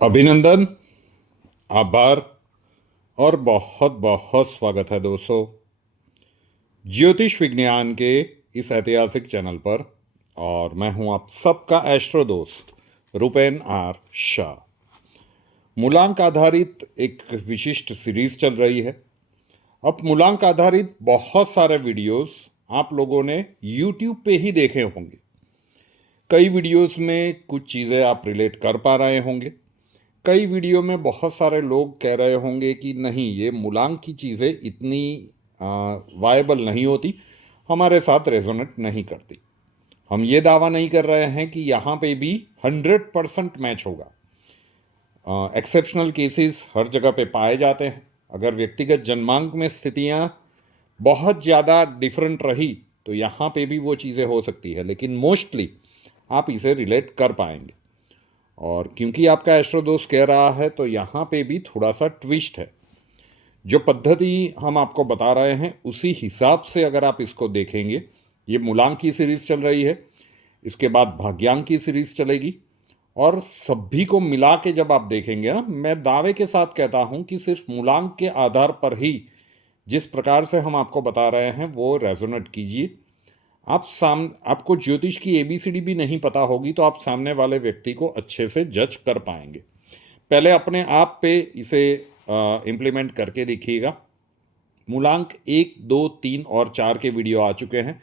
अभिनंदन, आभार और बहुत बहुत स्वागत है दोस्तों ज्योतिष विज्ञान के इस ऐतिहासिक चैनल पर। और मैं हूं आप सबका एस्ट्रो दोस्त रुपेन आर शाह। मूलांक आधारित एक विशिष्ट सीरीज चल रही है। अब मूलांक आधारित बहुत सारे वीडियोस आप लोगों ने यूट्यूब पे ही देखे होंगे। कई वीडियोस में कुछ चीज़ें आप रिलेट कर पा रहे होंगे, कई वीडियो में बहुत सारे लोग कह रहे होंगे कि नहीं, ये मूलांक की चीज़ें इतनी वायबल नहीं होती, हमारे साथ रेजोनेट नहीं करती। हम ये दावा नहीं कर रहे हैं कि यहाँ पे भी 100% मैच होगा। एक्सेप्शनल केसेस हर जगह पे पाए जाते हैं। अगर व्यक्तिगत जन्मांक में स्थितियाँ बहुत ज़्यादा डिफरेंट रही तो यहाँ पे भी वो चीज़ें हो सकती है, लेकिन मोस्टली आप इसे रिलेट कर पाएंगे। और क्योंकि आपका एस्ट्रो दोस्त कह रहा है तो यहाँ पे भी थोड़ा सा ट्विस्ट है। जो पद्धति हम आपको बता रहे हैं उसी हिसाब से अगर आप इसको देखेंगे, ये मूलांक की सीरीज चल रही है, इसके बाद भाग्यांक की सीरीज चलेगी, और सभी को मिला के जब आप देखेंगे ना, मैं दावे के साथ कहता हूँ कि सिर्फ मूलांक के आधार पर ही जिस प्रकार से हम आपको बता रहे हैं वो रेजोनेट कीजिए। आपको ज्योतिष की एबीसीडी भी नहीं पता होगी तो आप सामने वाले व्यक्ति को अच्छे से जज कर पाएंगे। पहले अपने आप पे इसे इम्प्लीमेंट करके देखिएगा। मूलांक 1, 2, 3 और 4 के वीडियो आ चुके हैं।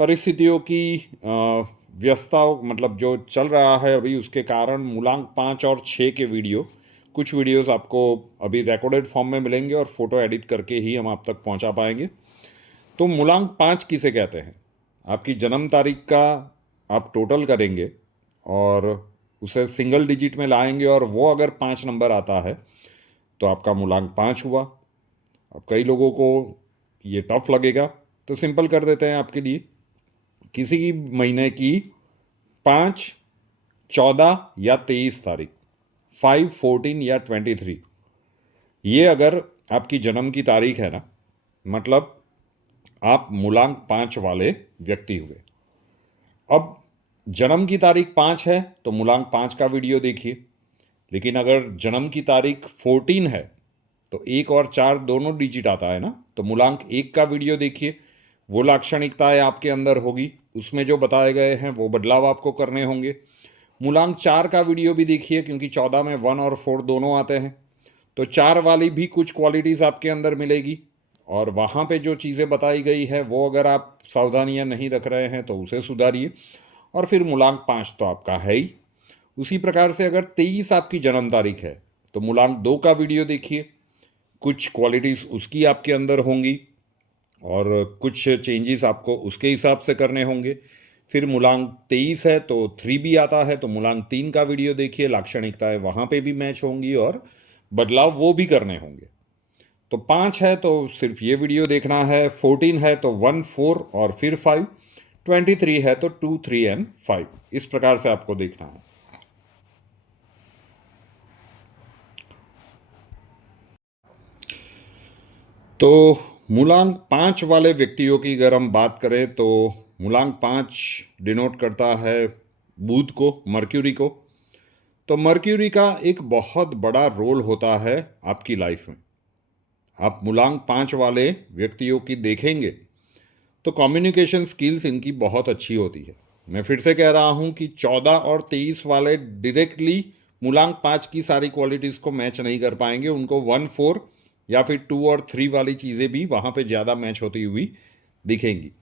परिस्थितियों की व्यस्तता, मतलब जो चल रहा है अभी, उसके कारण मूलांक 5 और 6 के वीडियो, कुछ वीडियोस आपको अभी रिकॉर्डेड फॉर्म में मिलेंगे और फोटो एडिट करके ही हम आप तक पहुंचा पाएंगे। तो मूलांक 5 किसे कहते हैं? आपकी जन्म तारीख का आप टोटल करेंगे और उसे सिंगल डिजिट में लाएंगे और वो अगर 5 नंबर आता है तो आपका मूलांक 5 हुआ। अब कई लोगों को ये टफ लगेगा तो सिंपल कर देते हैं आपके लिए। किसी की महीने की 5, 14 या 23 तारीख, 5, 14 या 23, ये अगर आपकी जन्म की तारीख है ना, मतलब आप मूलांक 5 वाले व्यक्ति हुए। अब जन्म की तारीख 5 है तो मूलांक 5 का वीडियो देखिए। लेकिन अगर जन्म की तारीख 14 है तो 1 और 4 दोनों डिजिट आता है ना, तो मूलांक 1 का वीडियो देखिए। वो लाक्षणिकताएं आपके अंदर होगी, उसमें जो बताए गए हैं वो बदलाव आपको करने होंगे। मूलांक 4 का वीडियो भी देखिए, क्योंकि 14 में 1 और 4 दोनों आते हैं, तो 4 वाली भी कुछ क्वालिटीज़ आपके अंदर मिलेगी। और वहाँ पे जो चीज़ें बताई गई है वो अगर आप सावधानियाँ नहीं रख रहे हैं तो उसे सुधारिए। और फिर मूलांक 5 तो आपका है ही। उसी प्रकार से अगर 23 आपकी जन्म तारीख है तो मूलांक 2 का वीडियो देखिए। कुछ क्वालिटीज़ उसकी आपके अंदर होंगी और कुछ चेंजेस आपको उसके हिसाब से करने होंगे। फिर मूलांक 23 है तो 3 भी आता है, तो मूलांक 3 का वीडियो देखिए। लाक्षणिकताएं वहाँ पे भी मैच होंगी और बदलाव वो भी करने होंगे। तो 5 है तो सिर्फ ये वीडियो देखना है, 14 है तो 1, 4 और फिर 5, 23 है तो 2, 3 एंड 5। इस प्रकार से आपको देखना है। तो मूलांक 5 वाले व्यक्तियों की अगर हम बात करें तो मूलांक 5 डिनोट करता है बुध को, मर्क्यूरी को। तो मर्क्यूरी का एक बहुत बड़ा रोल होता है आपकी लाइफ में। आप मूलांक 5 वाले व्यक्तियों की देखेंगे तो कम्युनिकेशन स्किल्स इनकी बहुत अच्छी होती है। मैं फिर से कह रहा हूं कि 14 और 23 वाले डायरेक्टली मूलांक 5 की सारी क्वालिटीज़ को मैच नहीं कर पाएंगे। उनको 1, 4 या फिर 2 और 3 वाली चीज़ें भी वहाँ पे ज़्यादा मैच होती हुई दिखेंगी।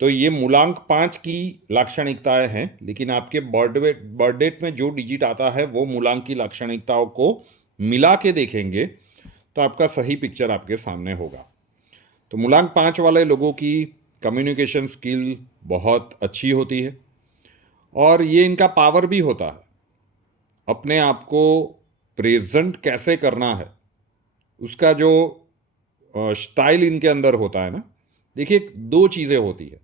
तो ये मूलांक 5 की लाक्षणिकताएं हैं, लेकिन आपके बर्थ डेट में जो डिजिट आता है वो मूलांक की लाक्षणिकताओं को मिला के देखेंगे तो आपका सही पिक्चर आपके सामने होगा। तो मूलांक 5 वाले लोगों की कम्युनिकेशन स्किल बहुत अच्छी होती है और ये इनका पावर भी होता है। अपने आप को प्रेजेंट कैसे करना है उसका जो स्टाइल इनके अंदर होता है ना। देखिए, दो चीज़ें होती है।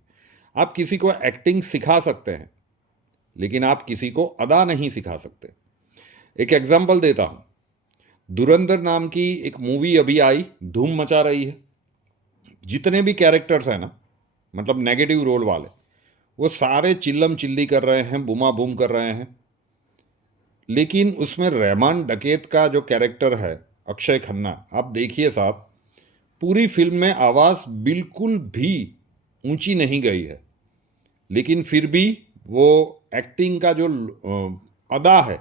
आप किसी को एक्टिंग सिखा सकते हैं, लेकिन आप किसी को अदा नहीं सिखा सकते। एक एग्जांपल देता हूँ। धुरंधर नाम की एक मूवी अभी आई, धूम मचा रही है। जितने भी कैरेक्टर्स हैं ना, मतलब नेगेटिव रोल वाले, वो सारे चिल्लम चिल्ली कर रहे हैं, बुमा बुम कर रहे हैं। लेकिन उसमें रहमान डकैत का जो कैरेक्टर है, अक्षय खन्ना, आप देखिए साहब, पूरी फिल्म में आवाज़ बिल्कुल भी ऊंची नहीं गई है, लेकिन फिर भी वो एक्टिंग का जो अदा है,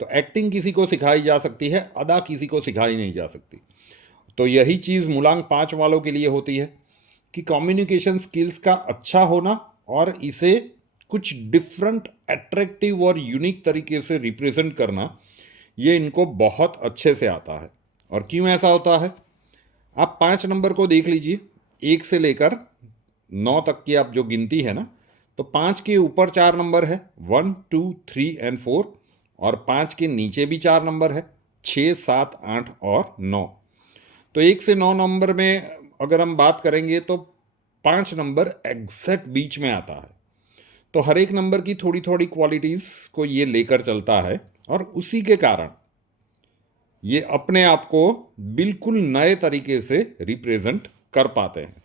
तो एक्टिंग किसी को सिखाई जा सकती है, अदा किसी को सिखाई नहीं जा सकती। तो यही चीज़ मुलांग 5 वालों के लिए होती है कि कम्युनिकेशन स्किल्स का अच्छा होना और इसे कुछ डिफरेंट, अट्रैक्टिव और यूनिक तरीके से रिप्रेजेंट करना, ये इनको बहुत अच्छे से आता है। और क्यों ऐसा होता है, आप 5 नंबर को देख लीजिए, 1 से लेकर 9 तक की आप जो गिनती है ना, तो 5 के ऊपर 4 नंबर है, 1, 2, 3 और 4, और 5 के नीचे भी 4 नंबर है, 6, 7, 8 और 9। तो 1 से 9 नंबर में अगर हम बात करेंगे तो 5 नंबर एग्जैक्ट बीच में आता है। तो हर एक नंबर की थोड़ी थोड़ी क्वालिटीज़ को ये लेकर चलता है, और उसी के कारण ये अपने आप को बिल्कुल नए तरीके से रिप्रेजेंट कर पाते हैं।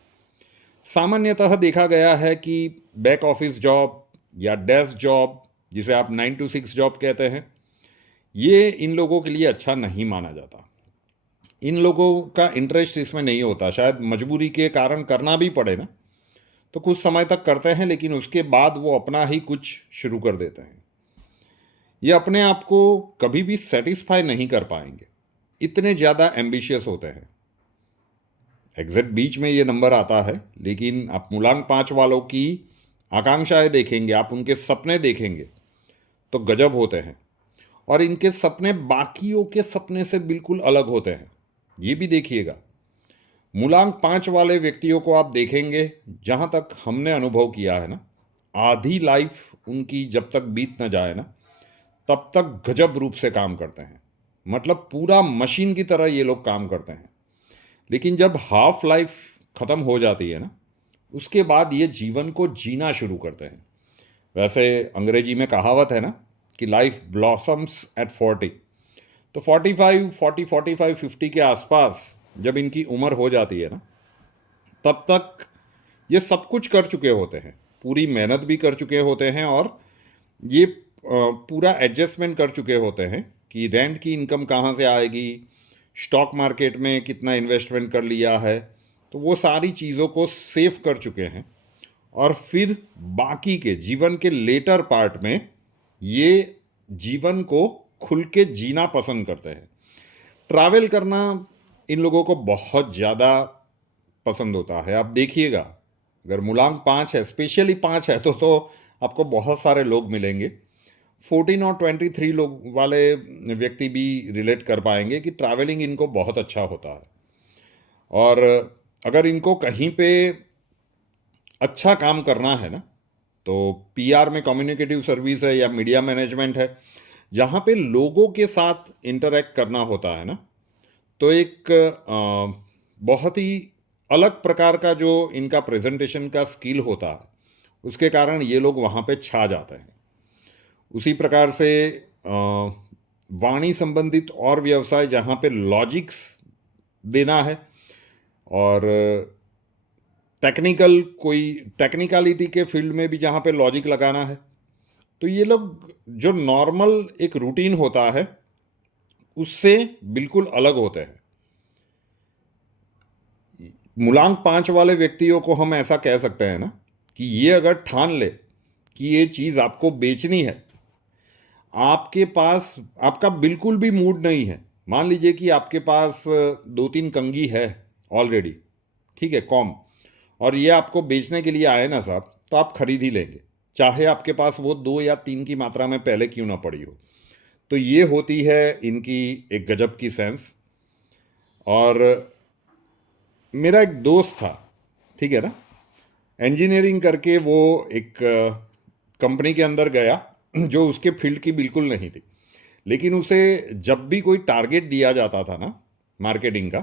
सामान्यतः देखा गया है कि बैक ऑफिस जॉब या डेस्क जॉब, जिसे आप 9 to 6 जॉब कहते हैं, ये इन लोगों के लिए अच्छा नहीं माना जाता। इन लोगों का इंटरेस्ट इसमें नहीं होता, शायद मजबूरी के कारण करना भी पड़े ना, तो कुछ समय तक करते हैं, लेकिन उसके बाद वो अपना ही कुछ शुरू कर देते हैं। ये अपने आप को कभी भी सेटिस्फाई नहीं कर पाएंगे, इतने ज़्यादा एम्बिशियस होते हैं। एग्जैक्ट बीच में ये नंबर आता है, लेकिन आप मुलांग 5 वालों की आकांक्षाएं देखेंगे, आप उनके सपने देखेंगे, तो गजब होते हैं। और इनके सपने बाकियों के सपने से बिल्कुल अलग होते हैं, ये भी देखिएगा। मुलांग 5 वाले व्यक्तियों को आप देखेंगे, जहाँ तक हमने अनुभव किया है ना, आधी लाइफ उनकी जब तक बीत न जाए ना, तब तक गजब रूप से काम करते हैं। मतलब पूरा मशीन की तरह ये लोग काम करते हैं। लेकिन जब हाफ लाइफ ख़त्म हो जाती है ना, उसके बाद ये जीवन को जीना शुरू करते हैं। वैसे अंग्रेजी में कहावत है ना कि लाइफ ब्लॉसम्स एट 40। तो 45, 45, 50 के आसपास जब इनकी उम्र हो जाती है ना, तब तक ये सब कुछ कर चुके होते हैं, पूरी मेहनत भी कर चुके होते हैं, और ये पूरा एडजस्टमेंट कर चुके होते हैं कि रेंट की इनकम कहाँ से आएगी, स्टॉक मार्केट में कितना इन्वेस्टमेंट कर लिया है, तो वो सारी चीज़ों को सेव कर चुके हैं। और फिर बाकी के जीवन के लेटर पार्ट में ये जीवन को खुल के जीना पसंद करते हैं। ट्रैवल करना इन लोगों को बहुत ज़्यादा पसंद होता है। आप देखिएगा, अगर मुलांग 5 है, स्पेशली 5 है, तो आपको बहुत सारे लोग मिलेंगे। 14 और 23 लोग वाले व्यक्ति भी रिलेट कर पाएंगे कि ट्रैवलिंग इनको बहुत अच्छा होता है। और अगर इनको कहीं पे अच्छा काम करना है ना, तो पीआर में कम्युनिकेटिव सर्विस है या मीडिया मैनेजमेंट है, जहाँ पे लोगों के साथ इंटरेक्ट करना होता है ना, तो एक बहुत ही अलग प्रकार का जो इनका प्रेजेंटेशन का स्किल होता है, उसके कारण ये लोग वहाँ पे छा जाते हैं। उसी प्रकार से वाणी संबंधित और व्यवसाय जहाँ पे लॉजिक्स देना है, और टेक्निकल कोई टेक्निकलिटी के फील्ड में भी जहाँ पे लॉजिक लगाना है, तो ये लोग जो नॉर्मल एक रूटीन होता है उससे बिल्कुल अलग होते हैं। मुलांग 5 वाले व्यक्तियों को हम ऐसा कह सकते हैं ना कि ये अगर ठान ले कि ये चीज़ आपको बेचनी है, आपके पास आपका बिल्कुल भी मूड नहीं है, मान लीजिए कि आपके पास 2-3 कंघी है ऑलरेडी, ठीक है, कॉम, और ये आपको बेचने के लिए आए ना साहब, तो आप खरीद ही लेंगे, चाहे आपके पास वो 2 या 3 की मात्रा में पहले क्यों ना पड़ी हो। तो ये होती है इनकी एक गजब की सेंस। और मेरा एक दोस्त था, ठीक है ना, इंजीनियरिंग करके वो एक कंपनी के अंदर गया जो उसके फील्ड की बिल्कुल नहीं थी, लेकिन उसे जब भी कोई टारगेट दिया जाता था ना मार्केटिंग का,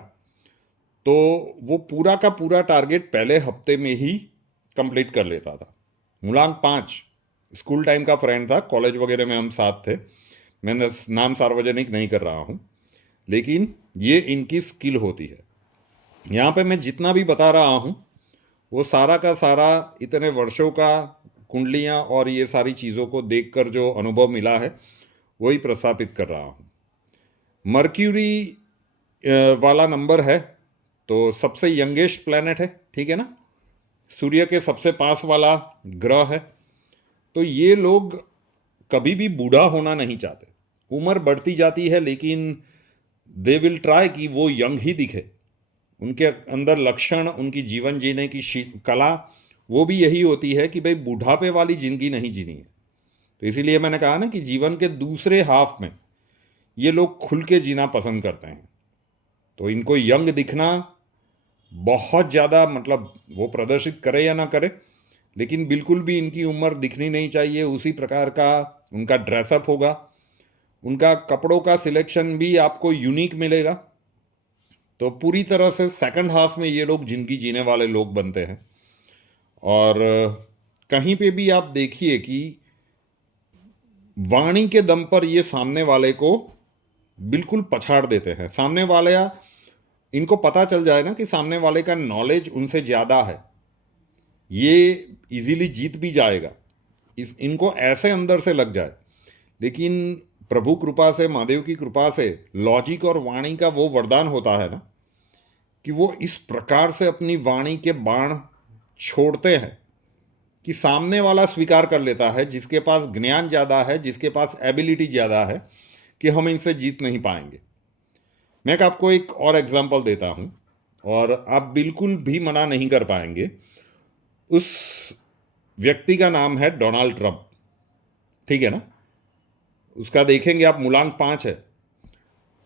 तो वो पूरा का पूरा टारगेट पहले हफ्ते में ही कंप्लीट कर लेता था। मुलांग 5 स्कूल टाइम का फ्रेंड था, कॉलेज वगैरह में हम साथ थे, मैंने नाम सार्वजनिक नहीं कर रहा हूँ, लेकिन ये इनकी स्किल होती है। यहाँ पे मैं जितना भी बता रहा हूँ वो सारा का सारा इतने वर्षों का कुंडलियाँ और ये सारी चीज़ों को देखकर जो अनुभव मिला है, वही प्रस्थापित कर रहा हूँ। मर्क्यूरी वाला नंबर है तो सबसे यंगेस्ट प्लैनेट है, ठीक है ना, सूर्य के सबसे पास वाला ग्रह है। तो ये लोग कभी भी बूढ़ा होना नहीं चाहते। उम्र बढ़ती जाती है लेकिन दे विल ट्राई कि वो यंग ही दिखे। उनके अंदर लक्षण, उनकी जीवन जीने की कला वो भी यही होती है कि भाई बुढ़ापे वाली जिंदगी नहीं जीनी है। तो इसीलिए मैंने कहा ना कि जीवन के दूसरे हाफ में ये लोग खुल के जीना पसंद करते हैं। तो इनको यंग दिखना बहुत ज़्यादा, मतलब वो प्रदर्शित करे या ना करे, लेकिन बिल्कुल भी इनकी उम्र दिखनी नहीं चाहिए। उसी प्रकार का उनका ड्रेसअप होगा, उनका कपड़ों का सिलेक्शन भी आपको यूनिक मिलेगा। तो पूरी तरह से सेकंड हाफ में ये लोग जिंदगी जीने वाले लोग बनते हैं। और कहीं पे भी आप देखिए कि वाणी के दम पर ये सामने वाले को बिल्कुल पछाड़ देते हैं। सामने वाले, इनको पता चल जाए ना कि सामने वाले का नॉलेज उनसे ज़्यादा है, ये इजीली जीत भी जाएगा, इनको ऐसे अंदर से लग जाए। लेकिन प्रभु कृपा से, महादेव की कृपा से लॉजिक और वाणी का वो वरदान होता है ना कि वो इस प्रकार से अपनी वाणी के बाण छोड़ते हैं कि सामने वाला स्वीकार कर लेता है, जिसके पास ज्ञान ज़्यादा है, जिसके पास एबिलिटी ज़्यादा है, कि हम इनसे जीत नहीं पाएंगे। मैं आपको एक और एग्जांपल देता हूँ और आप बिल्कुल भी मना नहीं कर पाएंगे। उस व्यक्ति का नाम है डोनाल्ड ट्रंप, ठीक है ना। उसका देखेंगे आप मूलांक 5 है।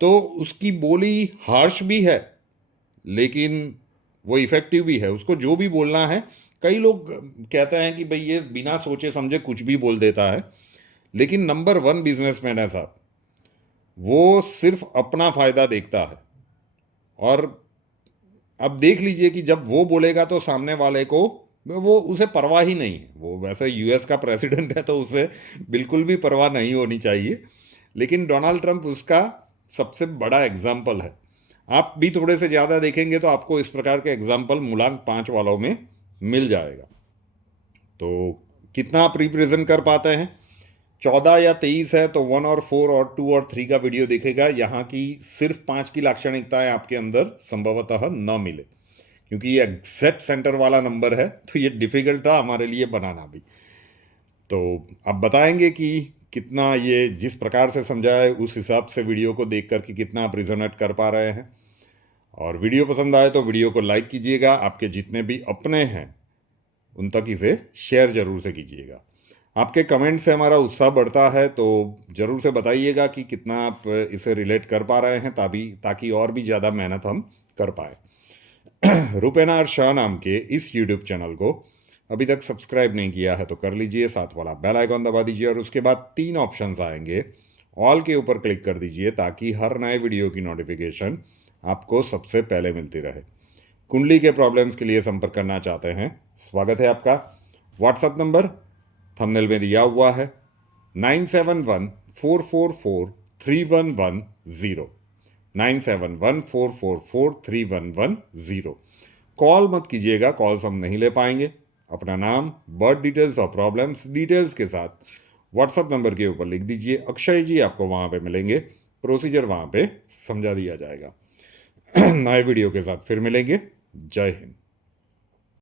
तो उसकी बोली हार्श भी है लेकिन वो इफेक्टिव भी है। उसको जो भी बोलना है, कई लोग कहते हैं कि भाई ये बिना सोचे समझे कुछ भी बोल देता है, लेकिन नंबर 1 बिजनेसमैन है साहब। वो सिर्फ अपना फायदा देखता है। और अब देख लीजिए कि जब वो बोलेगा तो सामने वाले को, वो उसे परवाह ही नहीं है। वो वैसे यूएस का प्रेसिडेंट है तो उसे बिल्कुल भी परवाह नहीं होनी चाहिए, लेकिन डोनाल्ड ट्रंप उसका सबसे बड़ा एग्जाम्पल है। आप भी थोड़े से ज़्यादा देखेंगे तो आपको इस प्रकार के एग्जाम्पल मूलांक 5 वालों में मिल जाएगा। तो कितना आप रिप्रेजेंट कर पाते हैं? 14 या 23 है तो 1 और 4 और 2 और 3 का वीडियो देखेगा। यहाँ की सिर्फ 5 की लाक्षणिकताएं आपके अंदर संभवतः न मिले, क्योंकि ये एग्जैक्ट सेंटर वाला नंबर है तो ये डिफिकल्ट था हमारे लिए बनाना भी। तो अब बताएंगे कि कितना ये जिस प्रकार से समझाए उस हिसाब से वीडियो को देख कर कि कितना आप रिजोनेट कर पा रहे हैं। और वीडियो पसंद आए तो वीडियो को लाइक कीजिएगा। आपके जितने भी अपने हैं उन तक इसे शेयर जरूर से कीजिएगा। आपके कमेंट से हमारा उत्साह बढ़ता है, तो ज़रूर से बताइएगा कि कितना आप इसे रिलेट कर पा रहे हैं, ताकि और भी ज़्यादा मेहनत हम कर पाए। रुपेनार शाह नाम के इस यूट्यूब चैनल को अभी तक सब्सक्राइब नहीं किया है तो कर लीजिए, साथ वाला बेल आइकॉन दबा दीजिए और उसके बाद 3 ऑप्शंस आएंगे, ऑल के ऊपर क्लिक कर दीजिए ताकि हर नए वीडियो की नोटिफिकेशन आपको सबसे पहले मिलती रहे। कुंडली के प्रॉब्लम्स के लिए संपर्क करना चाहते हैं, स्वागत है आपका। व्हाट्सएप नंबर थंबनेल में दिया हुआ है 9714443110, 9714443110। कॉल मत कीजिएगा, कॉल्स हम नहीं ले पाएंगे। अपना नाम, बर्थ डिटेल्स और प्रॉब्लम्स डिटेल्स के साथ व्हाट्सएप नंबर के ऊपर लिख दीजिए। अक्षय जी आपको वहाँ पे मिलेंगे, प्रोसीजर वहाँ पे समझा दिया जाएगा। नए वीडियो के साथ फिर मिलेंगे। जय हिंद।